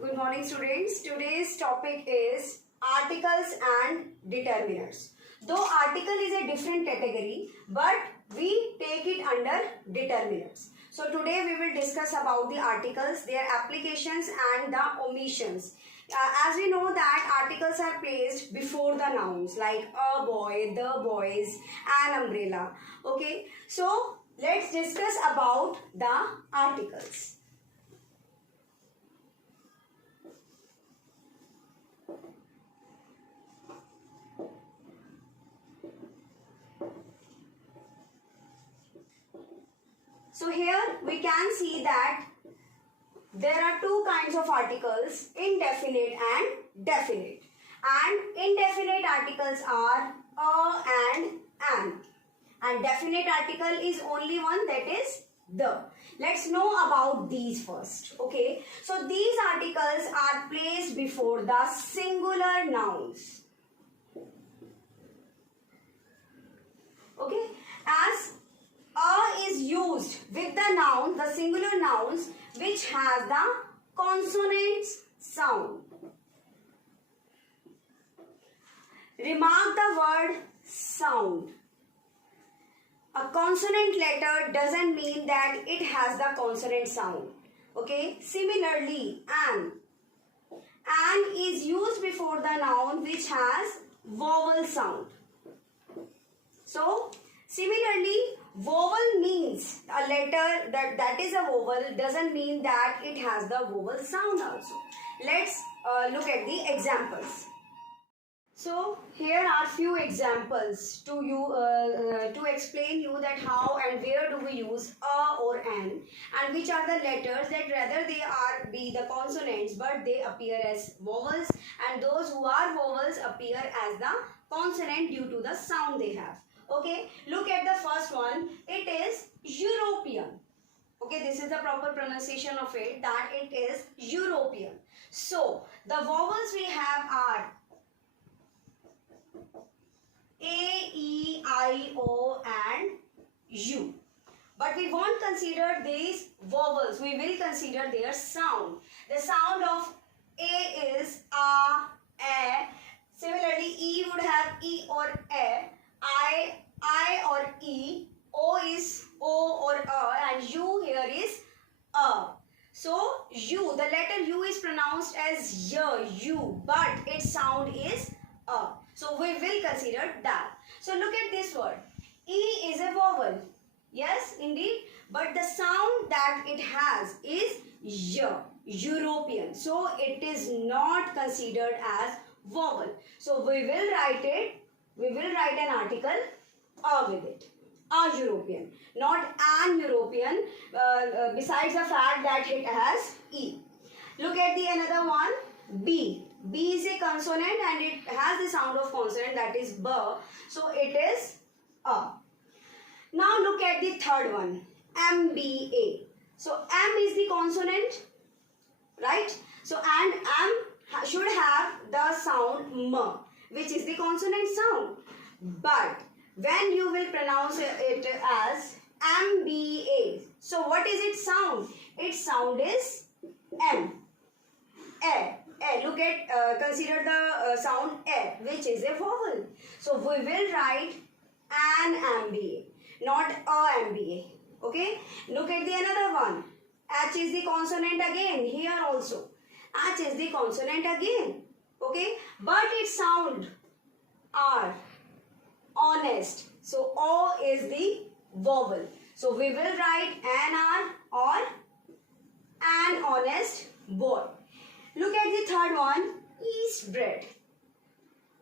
Good morning, students. Today's topic is articles and determinants. Though article is a different category, but we take it under determinants. So today we will discuss about the articles, their applications and the omissions. As we know that articles are placed before the nouns like a boy, the boys, an umbrella. Okay, so let's discuss about the articles. So here we can see that there are two kinds of articles, indefinite and definite. And indefinite articles are a and an. And definite article is only one, that is the. Let's know about these first. Okay. So these articles are placed before the singular nouns. Okay. As a is used with the noun, the singular nouns which has the consonants sound. Remark the word sound. A consonant letter doesn't mean that it has the consonant sound. Okay. Similarly, an is used before the noun which has vowel sound. So similarly, vowel means a letter that is a vowel doesn't mean that it has the vowel sound also. Let's look at the examples. So here are few examples to explain you that how and where do we use a or an, and which are the letters that rather they be the consonants but they appear as vowels, and those who are vowels appear as the consonant due to the sound they have. Okay, look at the first one. It is European. Okay, this is the proper pronunciation of it, that it is European. So the vowels we have are A, E, I, O and U. But we won't consider these vowels. We will consider their sound. The sound of A is A, A. Similarly, E would have E or A. I or E. O is O or A. And U here is A. So, U, the letter U is pronounced as Y, U. But its sound is A. So, we will consider that. So, look at this word. E is a vowel. Yes, indeed. But the sound that it has is Y, European. So, it is not considered as vowel. So, we will write an article A with it. A European. Not an European, besides the fact that it has E. Look at the another one, B. B is a consonant and it has the sound of consonant, that is B. So it is A. Now look at the third one, MBA. So M is the consonant, right? So and M should have the sound M, which is the consonant sound. But when you will pronounce it as MBA, so what is its sound? Its sound is M. A. Look at, consider the sound A, which is a vowel. So we will write an MBA, not a MBA. Okay. Look at the another one. H is the consonant again. Here also, H is the consonant again. Okay. But its sound R. Honest. So O is the vowel. So we will write an R or an honest boy. Look at the third one, yeast bread.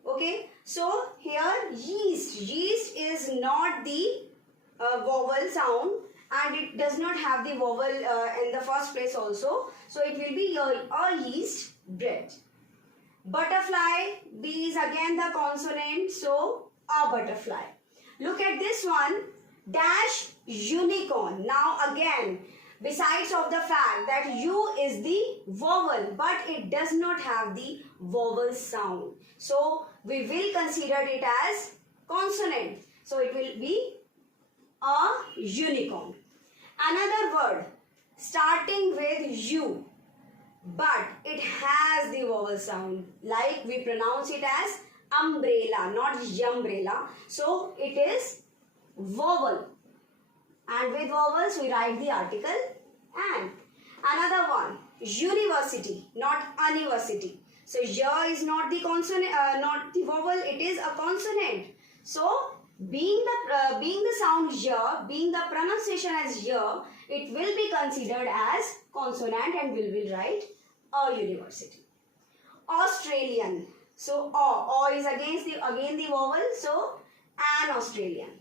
Okay, so here yeast. Yeast is not the vowel sound and it does not have the vowel in the first place also. So it will be a yeast bread. Butterfly, B is again the consonant, so a butterfly. Look at this one, dash unicorn. Now again, besides of the fact that U is the vowel, but it does not have the vowel sound. So we will consider it as consonant. So it will be a unicorn. Another word starting with U, but it has the vowel sound. Like we pronounce it as umbrella, not umbrella. So it is vowel. And with vowels we write the article and. Another one, university, not university. So ya is not the consonant, not the vowel. It is a consonant. So being the sound ya, being the pronunciation as ya, it will be considered as consonant and we will write a university. Australian. So o is again the vowel. So an Australian.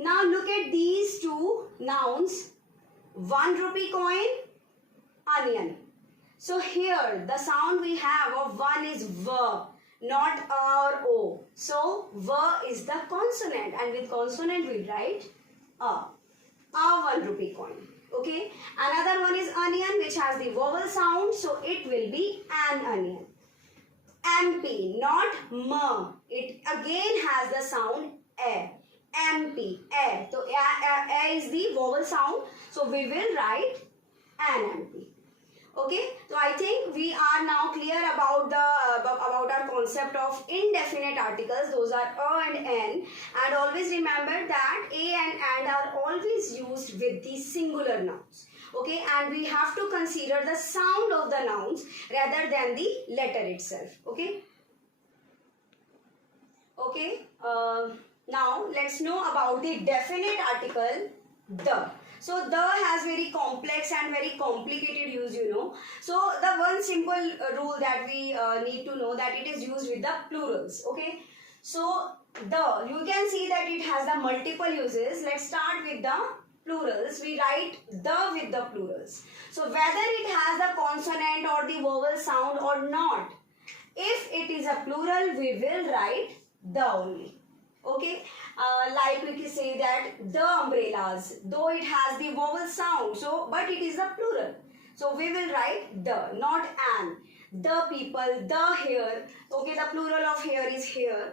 Now look at these two nouns. 1 rupee coin, onion. So here the sound we have of one is v, not or o. So v is the consonant and with consonant we write a 1 rupee coin. Okay. Another one is onion which has the vowel sound, so it will be an onion. MP, not m. It again has the sound a. MP, a. So a is the vowel sound, so we will write an MP. Okay, so I think we are now clear about our concept of indefinite articles. Those are a and n, and always remember that a and are always used with the singular nouns. Okay, and we have to consider the sound of the nouns rather than the letter itself. Okay. Okay. Now let's know about the definite article the. So the has very complex and very complicated use, you know. So the one simple rule that we need to know that it is used with the plurals. Okay. So the, you can see that it has the multiple uses. Let's start with the plurals. We write the with the plurals. So whether it has the consonant or the vowel sound or not, if it is a plural, we will write the only. Okay, like we can say that the umbrellas, though it has the vowel sound, so but it is a plural, so we will write the, not an. The people, the hair. Okay, the plural of hair is here.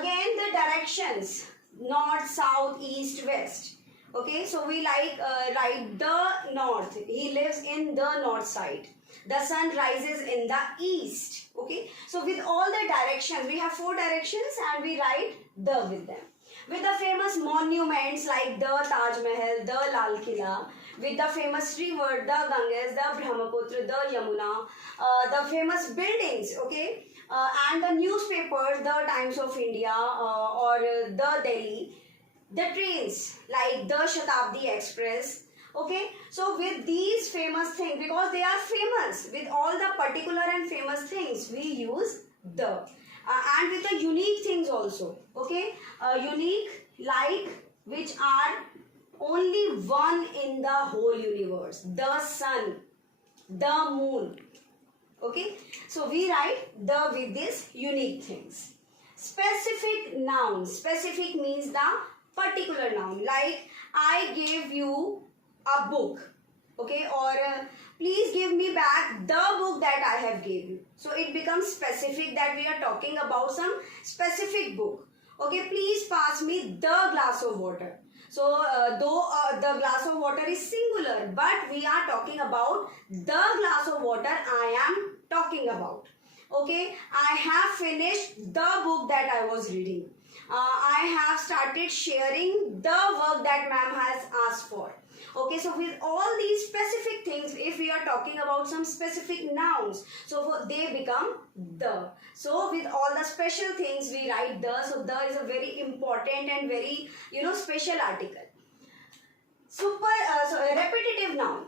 Again the directions, north, south, east, west. Okay, so we like write the north. He lives in the north side. The sun rises in the east. Okay, so with all the directions, we have 4 directions and we write the with them. With the famous monuments like the Taj Mahal, the Lal Killa, with the famous river, the Ganges, the Brahmaputra, the Yamuna, the famous buildings, okay, and the newspapers, the Times of India or the Delhi, the trains like the Shatabdi Express. Okay, so with these famous things, because they are famous, with all the particular and famous things, we use the. And with the unique things also. Okay, unique like which are only one in the whole universe. The sun, the moon. Okay, so we write the with these unique things. Specific nouns. Specific means the particular noun. Like I gave you a book, okay, or please give me back the book that I have gave you. So it becomes specific that we are talking about some specific book. Okay, please pass me the glass of water. So though the glass of water is singular, but we are talking about the glass of water I am talking about. Okay, I have finished the book that I was reading. I have started sharing the work that ma'am has asked for. Okay, so with all these specific things, if we are talking about some specific nouns, so they become the. So with all the special things, we write the. So the is a very important and very, special article. So a repetitive noun.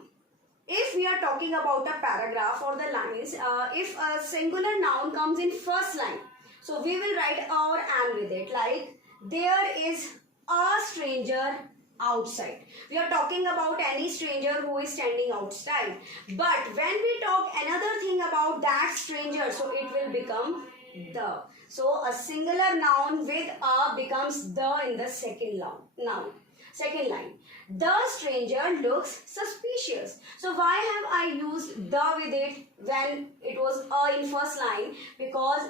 If we are talking about a paragraph or the lines, if a singular noun comes in first line, so we will write or and with it. Like there is a stranger outside. We are talking about any stranger who is standing outside. But when we talk another thing about that stranger, so it will become the. So a singular noun with a becomes the in the second noun. Second line. The stranger looks suspicious. So why have I used the with it when it was a in first line? Because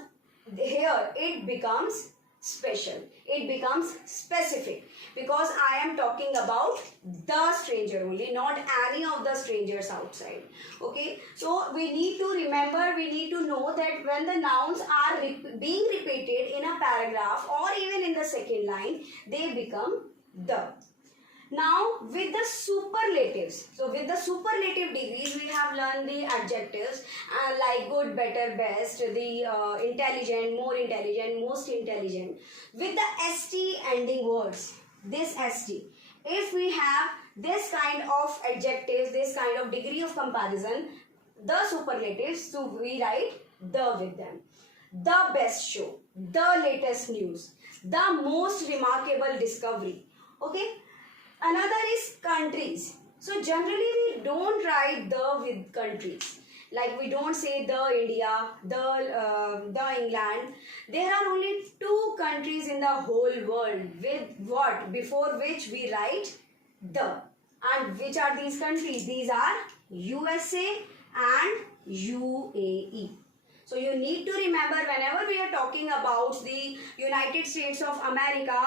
here it becomes special. It becomes specific because I am talking about the stranger only, not any of the strangers outside. Okay, so we need to remember, we need to know that when the nouns are being repeated in a paragraph or even in the second line, they become the. Now with the superlatives, so with the superlative degrees we have learned the adjectives like good, better, best, the intelligent, more intelligent, most intelligent. With the ST ending words, this ST, if we have this kind of adjectives, this kind of degree of comparison, the superlatives, so we write the with them. The best show, the latest news, the most remarkable discovery. Okay. Another is countries. So generally we don't write the with countries. Like we don't say the India, the England. There are only 2 countries in the whole world with what before which we write the. And which are these countries? These are USA and UAE. So you need to remember whenever we are talking about the United States of America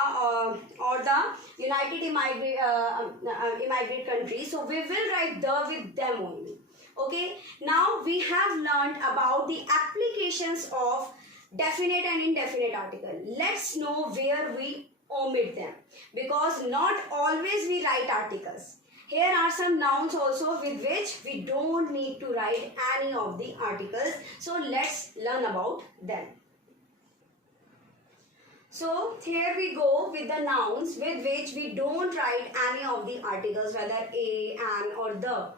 or the United Immigrant countries, so we will write the with them only. Okay. Now we have learned about the applications of definite and indefinite article. Let's know where we omit them because not always we write articles. Here are some nouns also with which we don't need to write any of the articles. So let's learn about them. So here we go with the nouns with which we don't write any of the articles, whether a, an or the.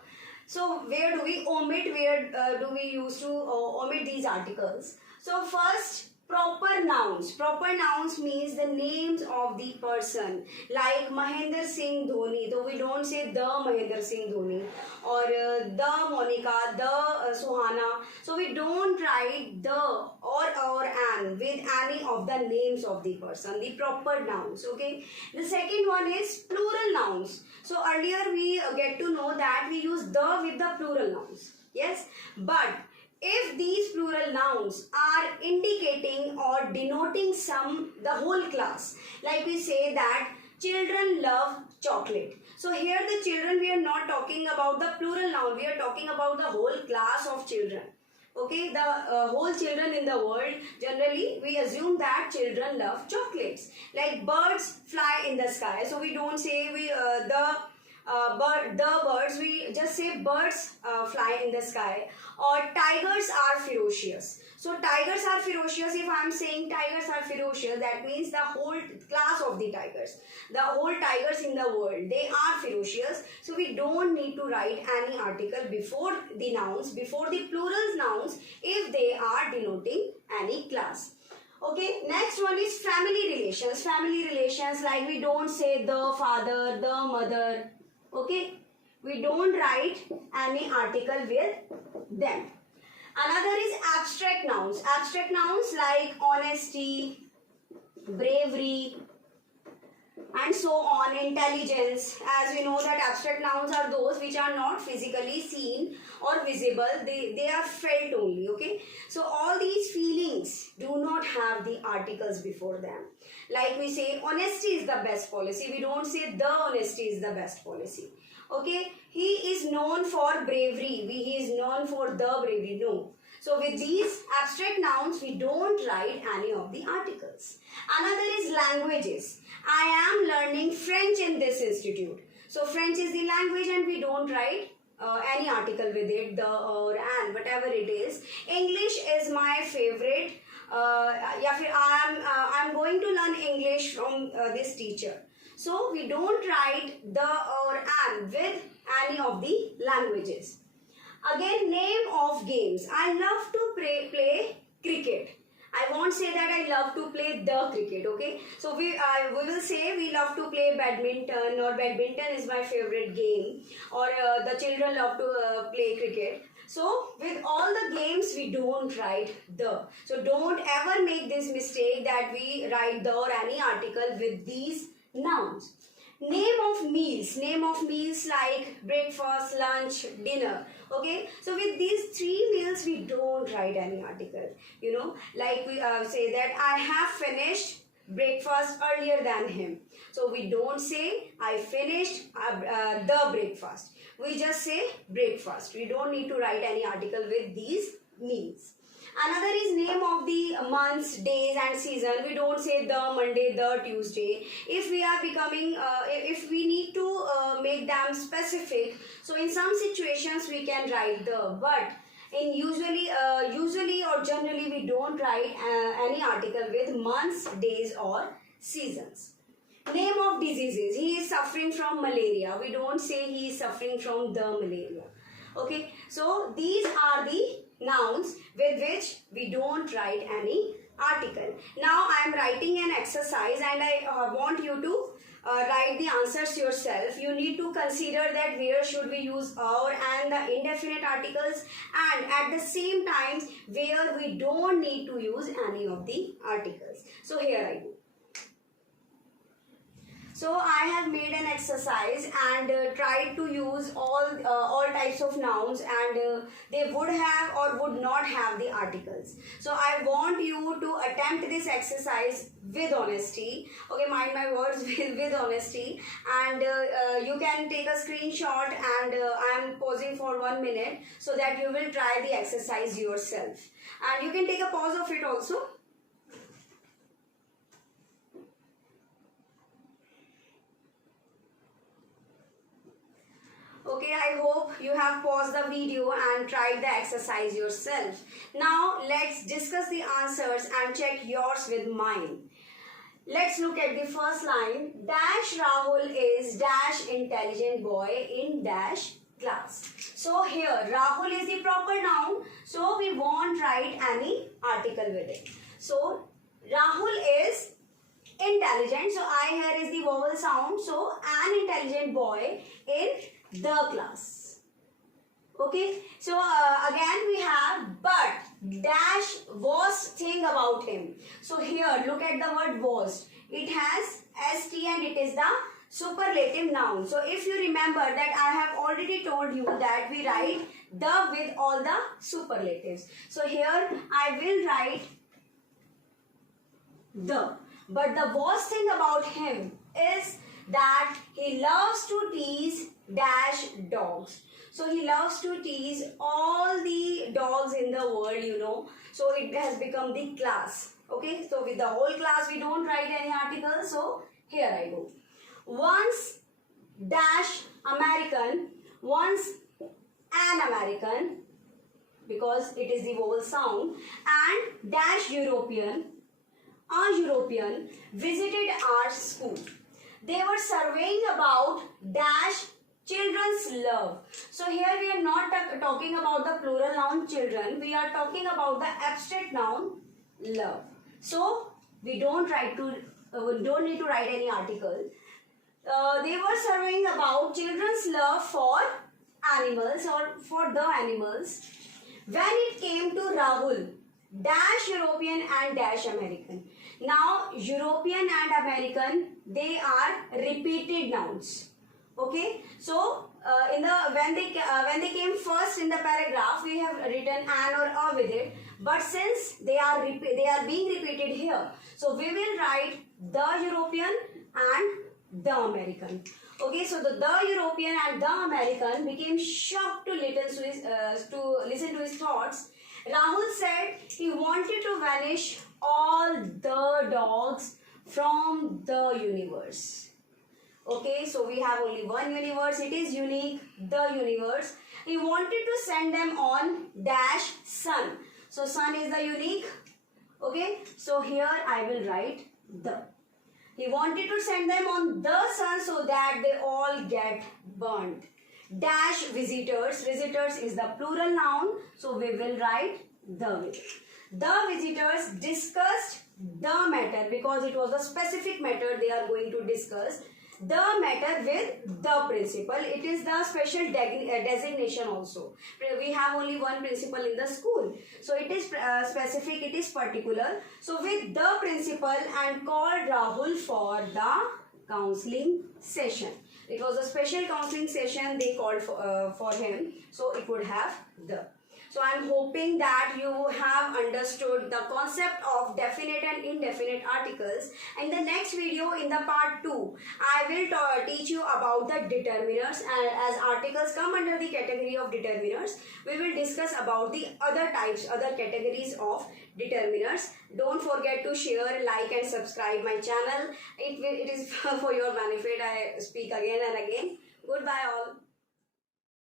So where do we omit, where do we use to omit these articles? So first, proper nouns. Proper nouns means the names of the person, like Mahendra Singh Dhoni, though we don't say the Mahendra Singh Dhoni, or the Monica, the Suhana. So we don't write the or an with any of the names of the person, the proper nouns. Okay. The second one is plural nouns. So earlier we get to know that we use the with the plural nouns. Yes, but if these plural nouns are indicating or denoting the whole class, like we say that children love chocolate. So here the children, we are not talking about the plural noun, we are talking about the whole class of children. Okay, the whole children in the world, generally we assume that children love chocolates. Like birds fly in the sky, so we don't say the birds, we just say birds fly in the sky. Or tigers are ferocious. So tigers are ferocious, if I am saying tigers are ferocious, that means the whole class of the tigers, the whole tigers in the world, they are ferocious. So we don't need to write any article before the nouns, before the plural nouns, if they are denoting any class. Okay, next one is family relations. Family relations, like we don't say the father, the mother. Okay, we don't write any article with them. Another is abstract nouns. Abstract nouns like honesty, bravery, and so on, intelligence. As we know that abstract nouns are those which are not physically seen or visible, they are felt only. Okay, so all these feelings do not have the articles before them. Like we say honesty is the best policy, we don't say the honesty is the best policy. Okay, he is known for bravery, he is known for the bravery, no. So with these abstract nouns, we don't write any of the articles. Another is languages. I am learning French in this institute. So French is the language and we don't write any article with it, the or and, whatever it is. English is my favorite. I'm going to learn English from this teacher. So we don't write the or an with any of the languages. Again, name of games. I love to play cricket. I won't say that I love to play the cricket, okay? So we will say we love to play badminton, or badminton is my favorite game, or the children love to play cricket. So with all the games we don't write the. So don't ever make this mistake that we write the or any article with these nouns. Name of meals like breakfast, lunch, dinner. Okay, so with these 3 meals we don't write any article. You know, like we say that I have finished breakfast earlier than him. So we don't say I finished the breakfast. We just say breakfast. We don't need to write any article with these means. Another is name of the months, days and season. We don't say the Monday, the Tuesday. If we are becoming, if we need to make them specific, so in some situations we can write the, but in usually or generally we don't write any article with months, days or seasons. Name of diseases. He is suffering from malaria. We don't say he is suffering from the malaria. Okay, so these are the nouns with which we don't write any article. Now I am writing an exercise and I want you to write the answers yourself. You need to consider that where should we use our and the indefinite articles, and at the same time where we don't need to use any of the articles. So here I go. So I have made an exercise and tried to use all types of nouns, and they would have or would not have the articles. So I want you to attempt this exercise with honesty. Okay, mind my words, with honesty, and you can take a screenshot, and I am pausing for 1 minute so that you will try the exercise yourself, and you can take a pause of it also. Okay, I hope you have paused the video and tried the exercise yourself. Now let's discuss the answers and check yours with mine. Let's look at the first line. Dash Rahul is dash intelligent boy in dash class. So here Rahul is the proper noun, so we won't write any article with it. So Rahul is intelligent, so I here is the vowel sound, so an intelligent boy in the class. Okay, so again we have but dash worst thing about him. So here look at the word worst. It has st and it is the superlative noun. So if you remember that I have already told you that we write the with all the superlatives. So here I will write the, but the worst thing about him is that he loves to tease dash dogs. So he loves to tease all the dogs in the world, you know. So it has become the class. Okay, so with the whole class we don't write any article. So here I go. Once dash American, once an American, because it is the vowel sound, and dash European, a European visited our school. They were surveying about dash children's love. So here we are not talking about the plural noun children. We are talking about the abstract noun love. So we don't need to write any article. They were surveying about children's love for animals or for the animals. When it came to Rahul, dash European and dash American. Now European and American, they are repeated nouns. Okay, so when they came first in the paragraph, we have written an or a with it, but since they are being repeated here, so we will write the European and the American. Okay, so the European and the American became shocked to listen to his thoughts. Rahul said he wanted to vanish all the dogs from the universe. Okay, so we have only one universe. It is unique, the universe. He wanted to send them on dash sun. So sun is the unique. Okay, so here I will write the. He wanted to send them on the sun so that they all get burnt. Dash visitors. Visitors is the plural noun, so we will write the. The visitors discussed the matter, because it was a specific matter they are going to discuss. The matter with the principal. It is the special designation also. We have only one principal in the school. So it is specific, it is particular. So with the principal and called Rahul for the counseling session. It was a special counseling session they called for him. So it would have the. So I'm hoping that you have understood the concept of definite and indefinite articles. In the next video, in the part 2, I will teach you about the determiners, and as articles come under the category of determiners, we will discuss about the other types, other categories of determiners. Don't forget to share, like and subscribe my channel. It is for your benefit. I speak again and again. Goodbye all.